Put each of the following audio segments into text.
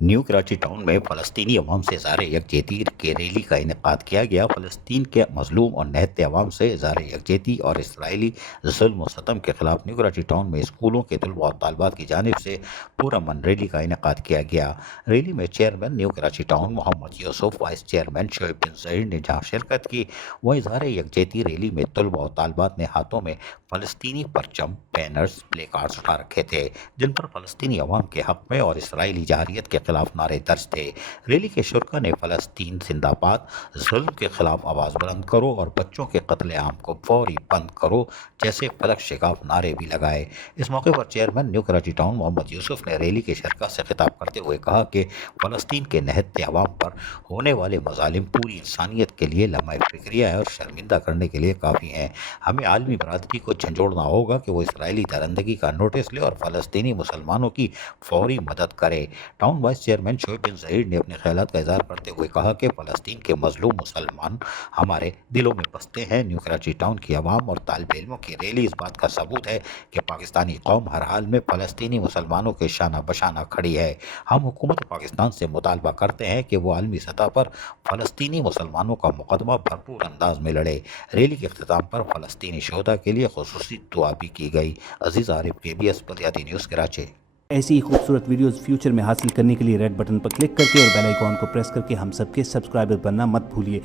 New Karachi town में फ़लस्तीनी अवाम से इज़हार यकजहती के रैली का इनेकाद किया गया। फ़लस्तीन के मज़लूम और निहत्ते अवाम से इज़हार यकजहती और इसराइली ज़ुल्म व सितम के ख़िलाफ़ न्यू कराची टाउन में स्कूलों के तलबा और तालबात की जानिब से पुरअमन रैली का इनेकाद किया गया। रैली में chairman new Karachi town Mohammad Yusuf, vice chairman Shoaib bin Saeed ने जहाँ शिरकत की, वहीं इज़हार यकजहती रैली में तलबा और तालबात ने हाथों में फ़लस्तीनी परचम, बैनर्स, प्ले कार्ड्स उठा रखे थे, जिन पर फ़लस्तीनी अवाम के हक़ में और इसराइली जारियत के खिलाफ नारे दर्ज थे। रैली के शुरका ने फ़लस्तीन जिंदाबाद, जुल्म के खिलाफ आवाज़ बुलंद करो और बच्चों के कत्ले आम को फौरी बंद करो जैसे फलक शिगाफ नारे भी लगाए। इस मौके पर chairman new Karachi town Mohammad Yusuf ने रैली के शरका से खिताब करते हुए कहा कि फ़लस्तीन के निहत्ते अवाम पर होने वाले मज़ालिम पूरी इंसानियत के लिए लम्हे फ़िक्रिया है और शर्मिंदा करने के लिए काफ़ी हैं। हमें आलमी बरादरी को झंझोड़ना होगा कि वो इसराइली दरंदगी का नोटिस ले और फ़लस्तीनी मुसलमानों की फौरी मदद करे। Town vice chairman Shoaib bin Saeed ने अपने ख्यालात का इज़हार करते हुए कहा कि फ़लस्तीन के मज़लूम मुसलमान हमारे दिलों में बसते हैं। न्यू कराची टाउन की आवाम और तालिब इल्मों की रैली इस बात का सबूत है कि पाकिस्तानी कौम हर हाल में फ़लस्तीनी मुसलमानों के शाना बशाना खड़ी है। हम हुकूमत पाकिस्तान से मुतालबा करते हैं कि वो आलमी सतह पर फ़लस्तीनी मुसलमानों का मुकदमा भरपूर अंदाज में लड़े। रैली के अख्ताम पर फ़लस्तीनी शोहदा के लिए खुसूसी दुआ भी की गई। अजीज़ आरिफ, KBS बल्दियाती न्यूज़ कराची। ऐसी ही खूबसूरत वीडियोस फ्यूचर में हासिल करने के लिए रेड बटन पर क्लिक करके और बेल आइकॉन को प्रेस करके हम सबके सब्सक्राइबर बनना मत भूलिए।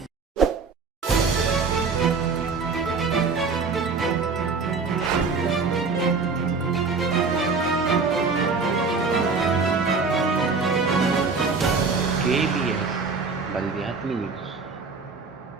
KBS बल्दियाती न्यूज़।